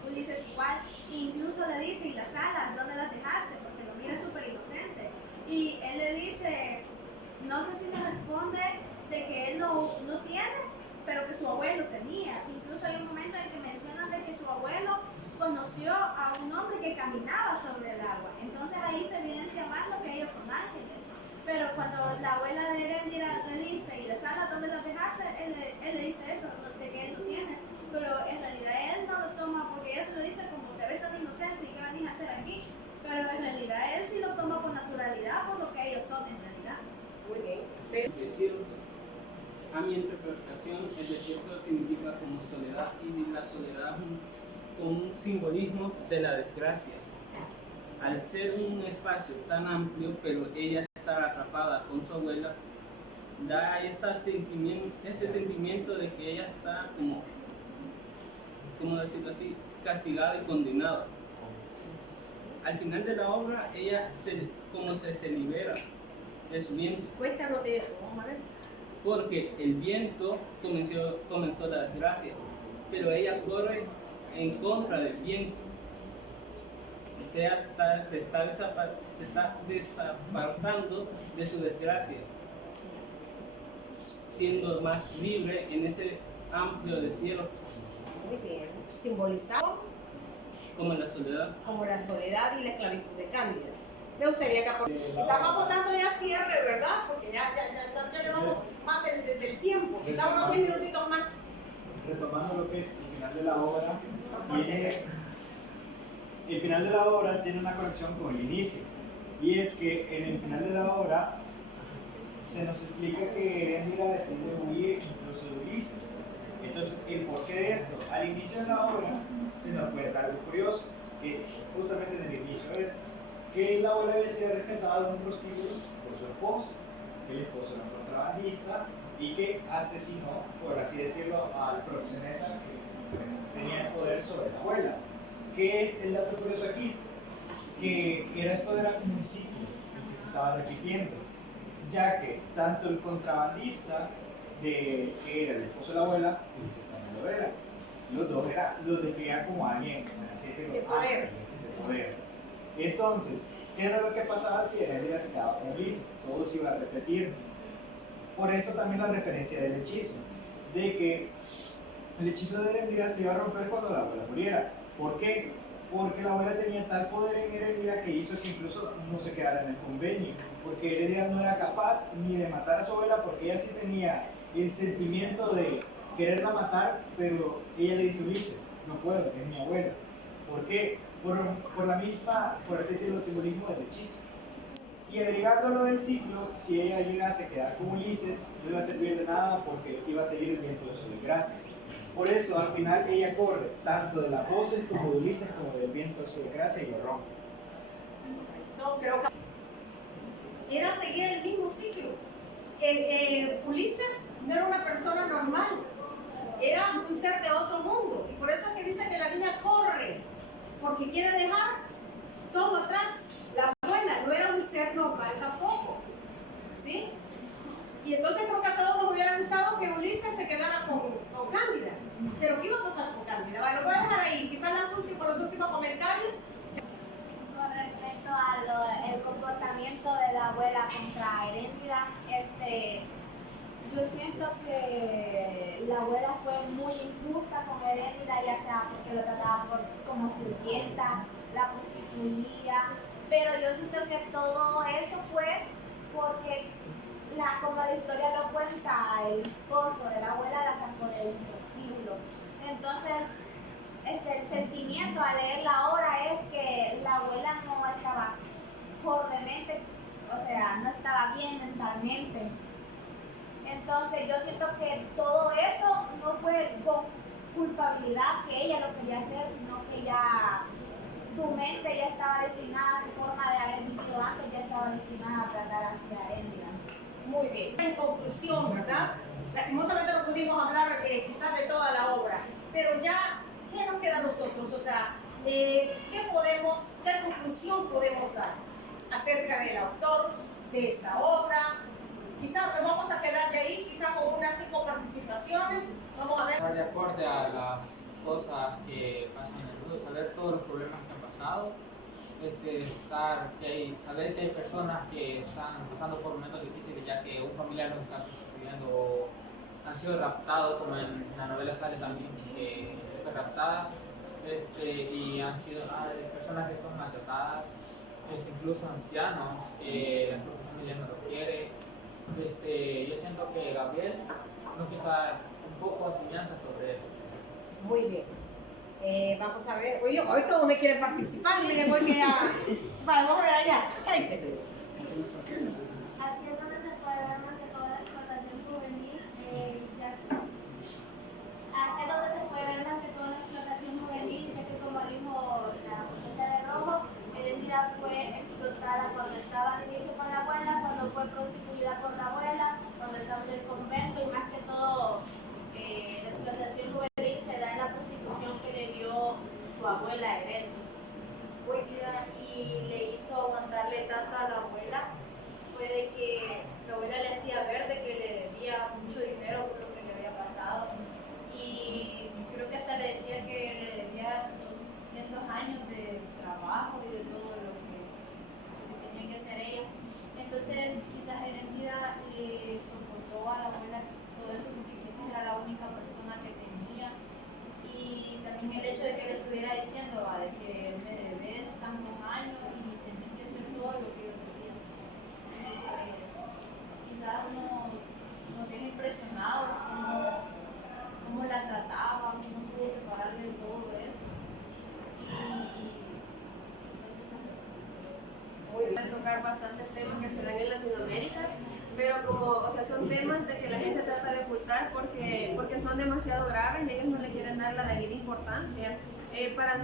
Ulises igual, incluso le dice, ¿y las alas dónde las dejaste? Porque lo mira súper inocente. Y él le dice, no sé si le responde de que él no tiene, pero que su abuelo tenía. Incluso hay un momento en que mencionan de que su abuelo conoció a un hombre que caminaba sobre el agua. Entonces ahí se evidencia más lo que ellos son ángeles. Pero cuando la abuela de Heréndira le dice, ¿y las alas dónde las dejaste? Él le dice eso, de que él no tiene. Pero en realidad él no lo toma porque ella se lo dice como te ves tan inocente y qué venís a hacer aquí. Pero en realidad él sí lo toma con naturalidad por lo que ellos son en realidad. Muy bien. A mi interpretación, el desierto significa como soledad, y la soledad es un simbolismo de la desgracia. Al ser un espacio tan amplio, pero ella está atrapada con su abuela, da ese sentimiento de que ella está como decirlo así, castigada y condenada. Al final de la obra, ella se libera de su viento. Cuéntanos de eso, vamos a ver. Porque el viento comenzó la desgracia, pero ella corre en contra del viento. O sea, se está desapartando de su desgracia, siendo más libre en ese amplio desierto. Muy bien. Simbolizado como la soledad. Como la soledad y la esclavitud de Cándida. Me gustaría que estamos dando ya cierre, ¿verdad? Porque ya llevamos más del tiempo. Quizá unos 10 minutitos más. Retomando lo que es el final de la obra, el final de la obra tiene una conexión con el inicio. Y es que en el final de la obra se nos explica que Heréndira decide huir incluso de Ulises. Entonces, el porqué de esto, al inicio de la obra se nos cuenta algo curioso, que justamente en el inicio es que la abuela había sido rescatada de un prostíbulo por su esposo. El esposo era un contrabandista y que asesinó, por así decirlo, al proxeneta que pues, tenía el poder sobre la abuela. ¿Qué es el dato curioso aquí? Que esto era como un ciclo que se estaba repitiendo, ya que tanto el contrabandista que era el esposo de la abuela, Ulises también lo era. Los dos los describían como alguien, así decirlo, de poder. Entonces, ¿qué era lo que pasaba si Heréndira se quedaba con Ulises? Todo se iba a repetir. Por eso también la referencia del hechizo, de que el hechizo de Heréndira se iba a romper cuando la abuela muriera. ¿Por qué? Porque la abuela tenía tal poder en Heréndira que hizo que incluso no se quedara en el convenio, porque Heréndira no era capaz ni de matar a su abuela, porque ella sí tenía el sentimiento de quererla matar, pero ella le dice a Ulises, no puedo, es mi abuela. ¿Por qué? Por la misma, por así decirlo, simbolismo del hechizo. Y agregándolo del ciclo, si ella llegase a quedar con Ulises, no iba a servir de nada porque iba a seguir el viento de su desgracia. Por eso, al final, ella corre tanto de las voces como de Ulises como del viento de su desgracia y lo rompe. no creo que era seguir el mismo ciclo. Ulises no era una persona normal, era un ser de otro mundo, y por eso es que dice que la niña corre, porque quiere dejar todo atrás. La abuela no era un ser normal tampoco, ¿sí? Y entonces creo que a todos nos hubiera gustado que Ulises se quedara con Cándida. Pero ¿qué iba a pasar con Cándida? Bueno, voy a dejar ahí, quizás los últimos comentarios. Con respecto al comportamiento de la abuela contra Heréndida, yo siento que la abuela fue muy injusta con Heréndida, ya sea porque lo trataba como sirvienta, la prostituía, pero yo siento que todo eso fue porque, como la historia lo cuenta, el esposo de la abuela la sacó de un prostíbulo. Entonces, el sentimiento al leerla ahora es que la abuela no estaba correctamente, o sea, no estaba bien mentalmente. Entonces yo siento que todo eso no fue con culpabilidad que ella lo quería hacer, sino que ya su mente ya estaba destinada, su forma de haber vivido antes ya estaba destinada a tratar hacia Heréndida. Muy bien. En conclusión, ¿verdad? Lastimosamente no pudimos hablar quizás de toda la obra, pero ya, ¿qué nos queda a nosotros? O sea, ¿qué conclusión podemos dar acerca del autor de esta obra? Quizás nos vamos a quedar de ahí, quizás con unas 5 participaciones. Vamos a ver. De acuerdo a las cosas que pasan en el mundo, saber todos los problemas que han pasado, saber que hay personas que están pasando por momentos difíciles, ya que un familiar los está prostituyendo o han sido raptados, como en la novela sale también que fue raptada, y han sido personas que son maltratadas, incluso ancianos, la propia familia no lo quiere. Yo siento que Gabriel nos quiso dar un poco de enseñanza sobre eso. Muy bien. Vamos a ver. Oye, hoy todos me quieren participar. Miren, voy que ya. Vamos a ver allá. ¿Qué dice? Aquí es donde se puede ver más que toda la explotación juvenil, aquí es donde se puede ver más que toda la explotación juvenil, ya que como dijo la muchacha de rojo, Heréndida fue explotada cuando estaba al inicio con la abuela, cuando fue prostituida por la abuela, cuando estaba en el convento, y más que todo la explotación juvenil se da en la prostitución que le dio su abuela Heréndida. Y le hizo aguantarle tanto a la abuela, fue de que la abuela le hacía ver de que le debía mucho dinero por lo que le había pasado, y creo que hasta le decía que le debía 200 años de trabajo y de todo lo que tenía que hacer ella. Entonces quizás Heréndida le soportó a la abuela todo eso porque quizás era la única persona que tenía, y también el hecho de que le estuviera diciendo de que me debes tantos años y tenés que hacer todo lo que yo te digo. Quizás nos tiene impresionados cómo la trataba, cómo pudo prepararle todo eso. Voy a tocar bastantes temas que se dan en Latinoamérica, pero son temas de que la gente trata de ocultar porque son demasiado graves y ellos no le quieren dar la debida importancia para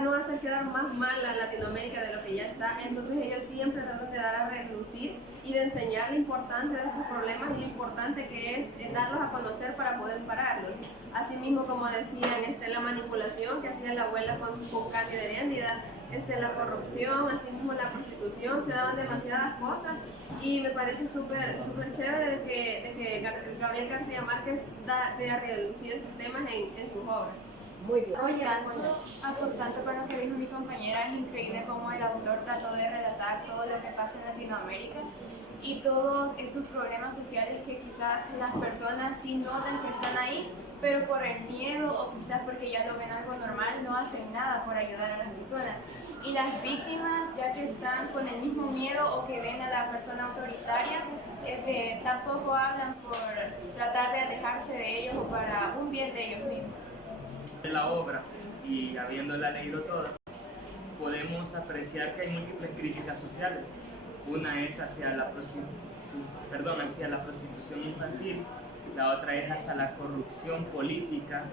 no hacer quedar más mal a Latinoamérica de lo que ya está. Entonces ellos siempre tratan de dar a relucir y de enseñar la importancia de sus problemas y lo importante que es darlos a conocer para poder pararlos. Asimismo, como decían, la manipulación que hacía la abuela con Cándida Heréndida, la corrupción, asimismo la prostitución, se daban demasiadas cosas, y me parece súper chévere de que Gabriel García Márquez de a reducir estos temas en sus obras. Muy bien. Aportando con lo que dijo mi compañera, es increíble cómo el autor trató de relatar todo lo que pasa en Latinoamérica y todos estos problemas sociales que quizás las personas sí notan que están ahí, pero por el miedo o quizás porque ya lo ven algo normal, no hacen nada por ayudar a las personas. Y las víctimas, ya que están con el mismo miedo o que ven a la persona autoritaria, tampoco hablan por tratar de alejarse de ellos o para un bien de ellos mismos. De la obra, y habiéndola leído toda, podemos apreciar que hay múltiples críticas sociales. Una es hacia la prostitución infantil, la otra es hacia la corrupción política,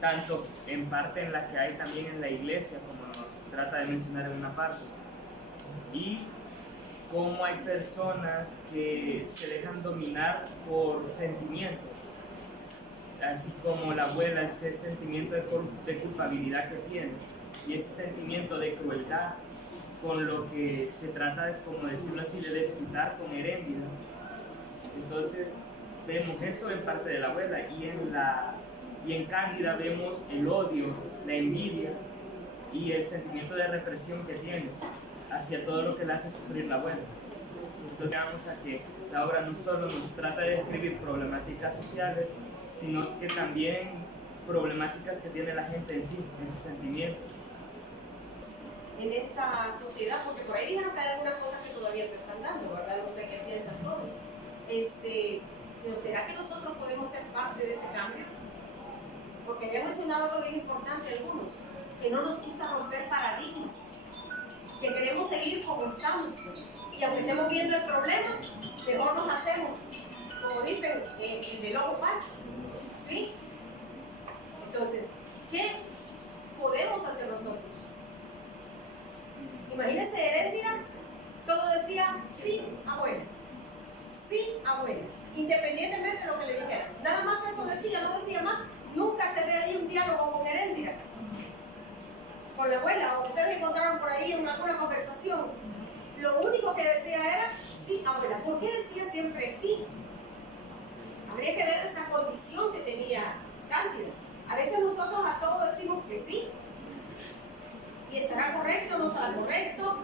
tanto en parte en la que hay también en la iglesia, como nos trata de mencionar en una parte. y cómo hay personas que se dejan dominar por sentimientos, así como la abuela, ese sentimiento de culpabilidad que tiene y ese sentimiento de crueldad con lo que se trata de, como decirlo así, de desquitar con Heréndida. Entonces vemos eso en parte de la abuela, y en Cándida vemos el odio, la envidia y el sentimiento de represión que tiene hacia todo lo que le hace sufrir la abuela. Entonces vamos a que la obra no solo nos trata de describir problemáticas sociales, sino que también problemáticas que tiene la gente en sí, en sus sentimientos. En esta sociedad, porque por ahí dijeron que hay algunas cosas que todavía se están dando, ¿verdad? No sé qué piensan todos. Pero ¿será que nosotros podemos ser parte de ese cambio? Porque ya he mencionado algo bien importante algunos, que no nos gusta romper paradigmas, que queremos seguir como estamos, y aunque estemos viendo el problema, mejor nos hacemos, como dicen, el de lobo pacho, ¿sí? Entonces, ¿qué podemos hacer nosotros? Imagínense Heréndida, todo decía, sí, abuela, independientemente de lo que le dijera. Nada más eso decía, no decía más. Nunca se ve ahí un diálogo con Heréndida, con la abuela, o ustedes encontraron por ahí alguna conversación. Lo único que decía era, sí, abuela. ¿Por qué decía siempre sí? Habría que ver esa condición que tenía Cándida. A veces nosotros a todo decimos que sí. ¿Y estará correcto o no estará correcto?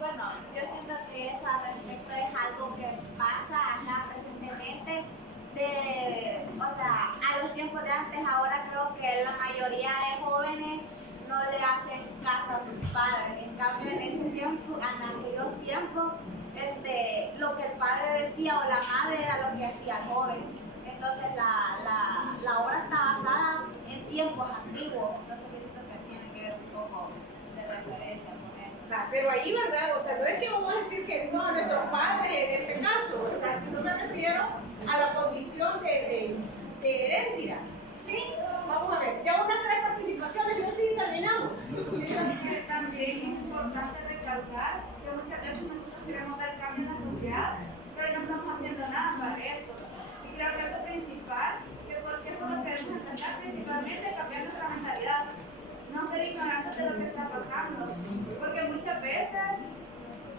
Bueno, yo siento que eso al respecto es algo que pasa acá presentemente. O sea, a los tiempos de antes, ahora creo que la mayoría de jóvenes no le hacen caso a sus padres. En cambio, en ese tiempo, en aquellos tiempos, lo que el padre decía o la madre era lo que hacía el joven. Entonces, la obra está basada en tiempos antiguos. Entonces, yo siento que tiene que ver un poco de referencia con eso. Pero ahí, ¿verdad? O sea, no es que vamos a decir que no a nuestro padre en este caso, ¿verdad? Si no me refiero a la condición de Heréndida. ¿Sí? Vamos a ver, ya unas 3 participaciones y luego sí terminamos. Yo creo que también es importante recalcar que muchas veces nosotros queremos ver cambio en la sociedad, pero no estamos haciendo nada para eso. Y creo que lo principal, que porque eso lo queremos empezar principalmente cambiar nuestra mentalidad, no ser ignorantes de lo que está pasando, porque muchas veces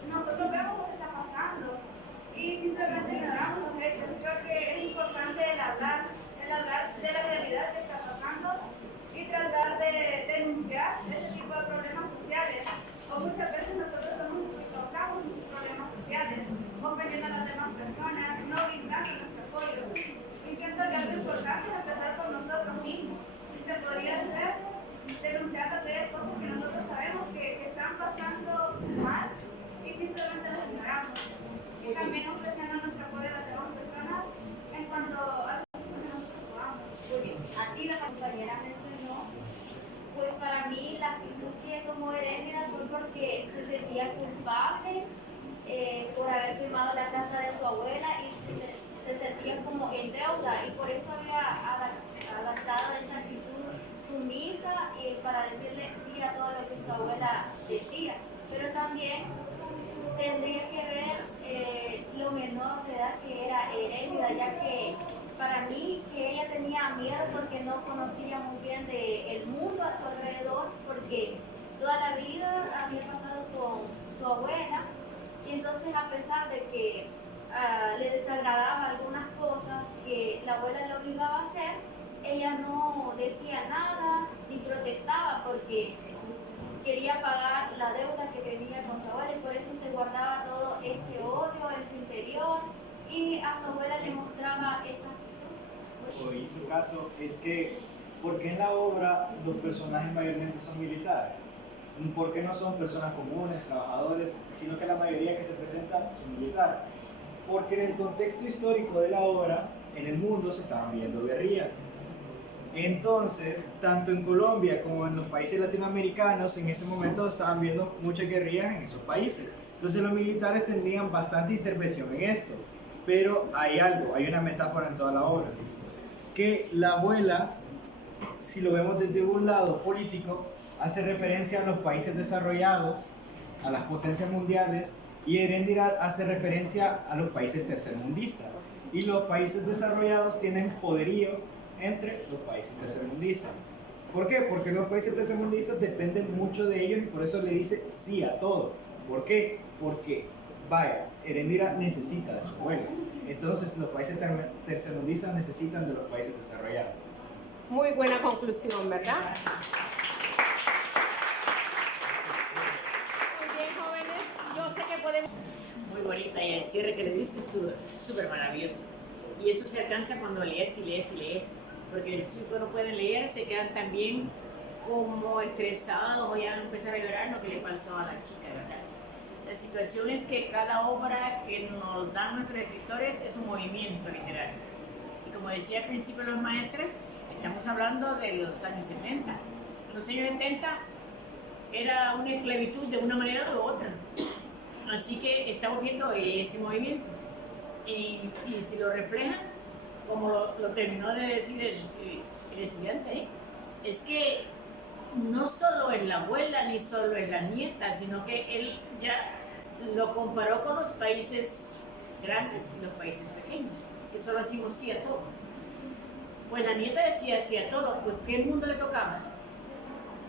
nosotros vemos lo que está pasando y simplemente ignoramos los hechos. Creo que es importante el hablar de la realidad que está pasando y tratar de denunciar ese tipo de problemas sociales. O muchas veces nosotros causamos problemas sociales, ofendiendo a las demás personas, no brindando nuestro apoyo. Y siento que es importante empezar con nosotros mismos. Y se podría hacer denunciando aquellas cosas que nosotros sabemos que están pasando mal y simplemente las ignoramos. Y también ofreciendo nuestro apoyo a las demás personas en cuanto a las cosas que nosotros podamos. Muy bien, aquí la compañera mencionó, pues para mí la actitud que tomó Heréndida fue porque se sentía culpable por haber quemado la casa de su abuela y se sentía como en deuda, y por eso había adaptado esa actitud sumisa para decirle sí a todo lo que su abuela decía. Pero también tendría que ver lo menor de edad que era Heréndida, ya que para mí que ella tenía miedo porque no conocía muy bien del mundo a su alrededor, porque toda la vida había pasado con su abuela, y entonces a pesar de que le desagradaba algunas cosas que la abuela le obligaba a hacer, ella no decía nada ni protestaba porque quería pagar la deuda que tenía con su abuela, y por eso se guardaba todo ese odio en su interior y a su abuela le mostraba esa actitud. O hizo caso es que, ¿por qué en la obra los personajes mayormente son militares? ¿Por qué no son personas comunes, trabajadores, sino que la mayoría que se presentan son militares? Porque en el contexto histórico de la obra, en el mundo se estaban viendo guerrillas. Entonces, tanto en Colombia como en los países latinoamericanos, en ese momento estaban viendo muchas guerrillas en esos países. Entonces los militares tenían bastante intervención en esto. Pero hay algo, hay una metáfora en toda la obra. Que la abuela, si lo vemos desde un lado político, hace referencia a los países desarrollados, a las potencias mundiales, y Heréndira hace referencia a los países tercermundistas. Y los países desarrollados tienen poderío entre los países tercermundistas. ¿Por qué? Porque los países tercermundistas dependen mucho de ellos y por eso le dice sí a todo. ¿Por qué? Porque, vaya, Heréndira necesita de su abuela. Entonces los países tercermundistas necesitan de los países desarrollados. Muy buena conclusión, ¿verdad? Muy bien, jóvenes. Yo sé que podemos... Muy bonita, y el cierre que le diste es súper maravilloso. Y eso se alcanza cuando lees y lees y lees. Porque los chicos no pueden leer, se quedan también como estresados o ya van a empezar a llorar lo que le pasó a la chica, ¿verdad? La situación es que cada obra que nos dan nuestros escritores es un movimiento literario. Y como decía al principio los maestros, estamos hablando de los años 70. En los años 70 era una esclavitud de una manera u otra. Así que estamos viendo ese movimiento. Y si lo reflejan, como lo terminó de decir el estudiante, es que no solo es la abuela ni solo es la nieta, sino que él ya lo comparó con los países grandes y los países pequeños, que solo decimos sí a todo. Pues la nieta decía sí a todo, pues ¿qué mundo le tocaba?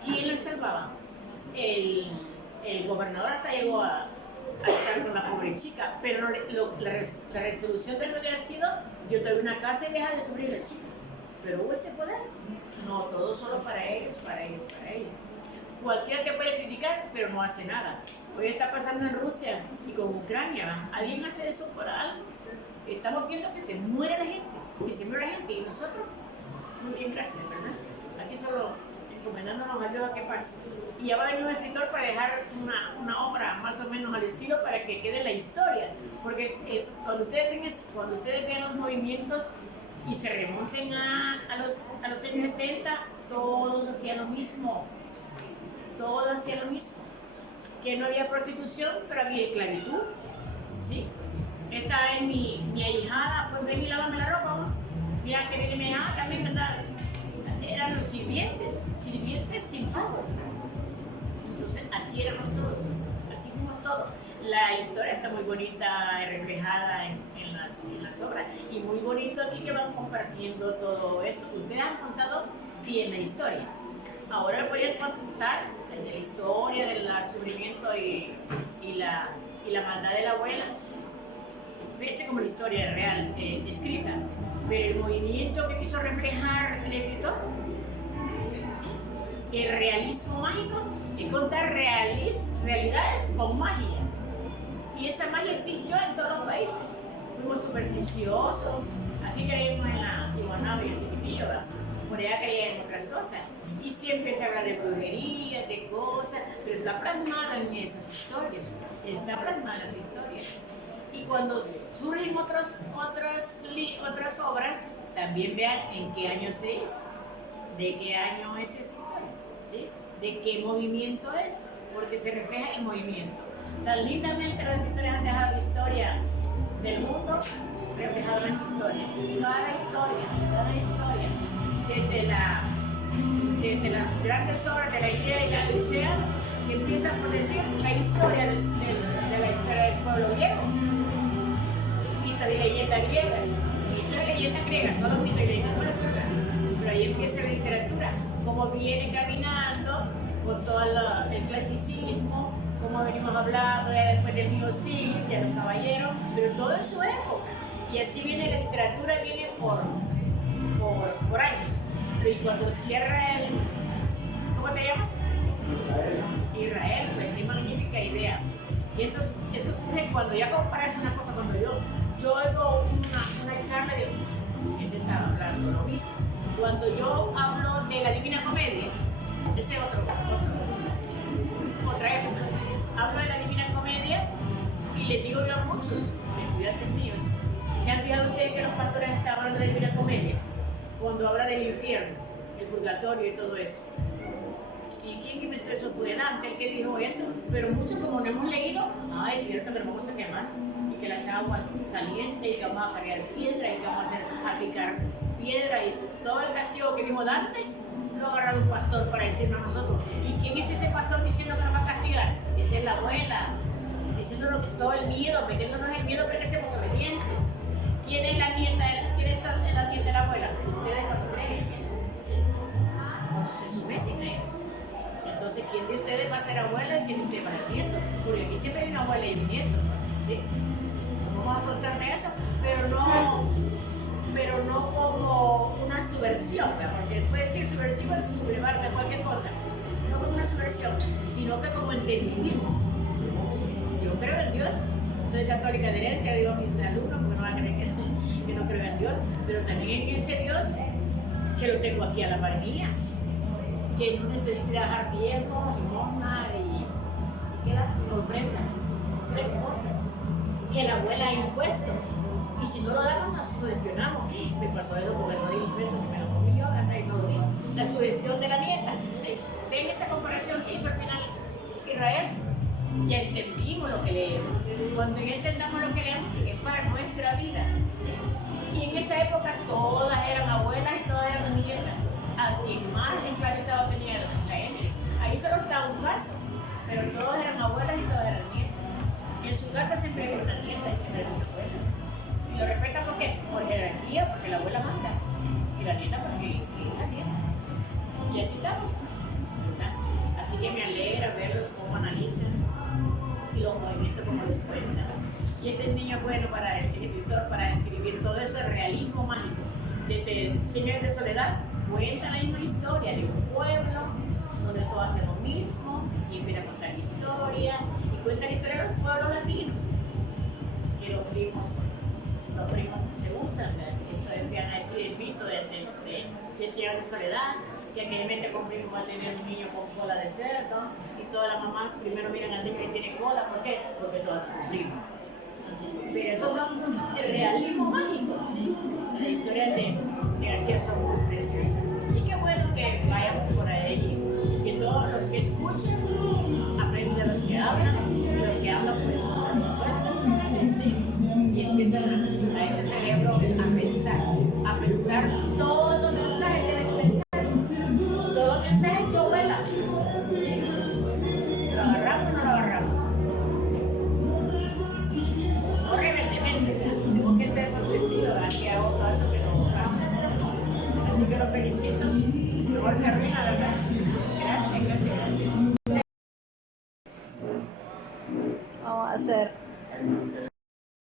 ¿Quién le salvaba? El gobernador hasta llegó a estar con la pobre chica, pero la resolución de lo que ha sido, yo te doy una casa y deja de sufrir la chica. Pero hubo ese poder. No, todo solo para ellos, para ellos, para ellos. Cualquiera te puede criticar, pero no hace nada. Hoy está pasando en Rusia y con Ucrania. ¿Alguien hace eso por algo? Estamos viendo que se muere la gente, que se muere la gente y nosotros, muy bien, gracias, ¿verdad? Aquí solo encomendándonos a Dios a que pase. Y ya va a venir un escritor para dejar una obra más o menos al estilo para que quede la historia. Porque cuando ustedes vean los movimientos y se remonten a los años 70, todos hacían lo mismo. Todos hacían lo mismo. Que no había prostitución, pero había esclavitud. ¿Sí? Esta es mi ahijada, pues ven y lávame la ropa, ¿no? Mira que viene mi ahijada también, ¿verdad? Eran los sirvientes sin pago. Entonces, así éramos todos, así fuimos todos. La historia está muy bonita reflejada en las obras y muy bonito aquí que van compartiendo todo eso. Ustedes han contado bien la historia. Ahora les voy a contar la historia del sufrimiento y la maldad de la abuela. Fíjense como la historia real, escrita, pero el movimiento que quiso reflejar el escritor, el realismo mágico, es contar realidades con magia. Y esa magia existió en todos los países. Fuimos supersticiosos, aquí creímos en la Cibanaba y el Ciquitillo, por allá creían en otras cosas. Y siempre se habla de brujería, de cosas, pero está plasmada en esas historias, está plasmada en esas historias. Y cuando surgen otras obras, también vean en qué año se hizo, de qué año es esa historia, ¿sí? De qué movimiento es, porque se refleja el movimiento. Tan lindamente los escritores han dejado la historia del mundo reflejada en esa historia. Cada historia, desde las grandes obras de la Ilíada y la Odisea, que empiezan por decir la historia de la historia del pueblo griego. De leyendas griegas, de leyendas griegas, no los mitos griegos, pero ahí empieza la literatura, cómo viene caminando con todo el clasicismo, como venimos hablando ya después del Mío Cid, ya los caballeros, pero todo en su época. Y así viene la literatura, viene por años. Pero y cuando cierra ¿cómo te llamas? Israel, pues qué magnífica idea. Y eso surge cuando ya comparas una cosa, cuando yo oigo una charla de gente está hablando lo mismo. Cuando yo hablo de la Divina Comedia, ese es otra época. Hablo de la Divina Comedia y les digo yo a muchos estudiantes míos, ¿se han fijado ustedes que los pastores están hablando de la Divina Comedia? Cuando habla del infierno, el purgatorio y todo eso. ¿Y quién inventó eso? Fue Dante el que dijo eso, pero muchos como no hemos leído, es cierto que nos vamos a quemar. Que las aguas calientes y que vamos a cargar piedra y que vamos a picar piedra y todo el castigo que dijo Dante, lo ha agarrado un pastor para decirnos a nosotros. ¿Y quién es ese pastor diciendo que nos va a castigar? Esa es la abuela, diciéndonos que todo el miedo, metiéndonos el miedo para que seamos obedientes. ¿Quién es la nieta? ¿Quién es la nieta de la abuela? Ustedes cuando creen en eso, ¿sí? Cuando se someten a eso. Entonces, ¿quién de ustedes va a ser abuela y quién de ustedes va a ser nieto? Porque aquí siempre hay una abuela y un nieto, ¿sí? Vamos a soltar de eso, pero no como una subversión, ¿verdad? Porque puede decir subversivo es sublevarme a cualquier cosa, no como una subversión, sino que como entendimiento. Yo creo en Dios, soy católica de herencia, digo a mis alumnos, porque no van a creer que no creo en Dios, pero también en ese Dios que lo tengo aquí a la par mía, que no necesita dejar diezmos, limosna y que la ofrenda, 3 cosas que la abuela ha impuesto. Y si no lo damos, nos sugestionamos. Me pasó eso porque no di los pesos, que me lo comí yo, hasta y no lo di. La sugestión de la nieta. ¿Sí? Ven esa comparación que hizo al final Israel. Ya entendimos lo que leemos. Cuando ya entendamos lo que leemos, es para nuestra vida. ¿Sí? Y en esa época todas eran abuelas y todas eran nietas. A quien más esclavizado tenía la Emily. Ahí solo está un caso, pero todas eran abuelas y todas eran nietas. En su casa siempre había una nieta y siempre había una abuela. Y lo respetan ¿por qué? Por jerarquía, porque la abuela manda. Y la nieta porque es la nieta. Y así estamos. ¿Verdad? Así que me alegra verlos cómo analizan y los movimientos como los cuentan. Y este niño es bueno para el escritor, para escribir todo eso, el realismo mágico. Desde Señores de Soledad cuenta la misma historia de un pueblo donde todos hacen lo mismo y empieza a contar la historia. Cuenta la historia de los pueblos latinos, que los primos se gustan, esto empiezan a decir el mito de Señores de Soledad, que aquelmente con primo va a tener un niño con cola de cerdo, y todas las mamás primero miran al niño que tiene cola, ¿por qué? Porque todas son primos. Pero esos son el realismo mágico, ¿sí? Las historias de García son muy preciosas. Y qué bueno que vayamos por ahí, que todos los que escuchen aprenden de los que hablan, y los que hablan pues se sueltan, ¿sí? Y empiezan a ese cerebro a pensar todos los mensajes que deben pensar. Todo mensaje es tu abuela. ¿Sí? ¿Lo agarramos o no lo agarramos? No rebeldemente, tenemos que ser consentidos, aquí hago todo eso que no caso. Así que los felicito. Mejor se arruina, ¿verdad? Gracias. Vamos a hacer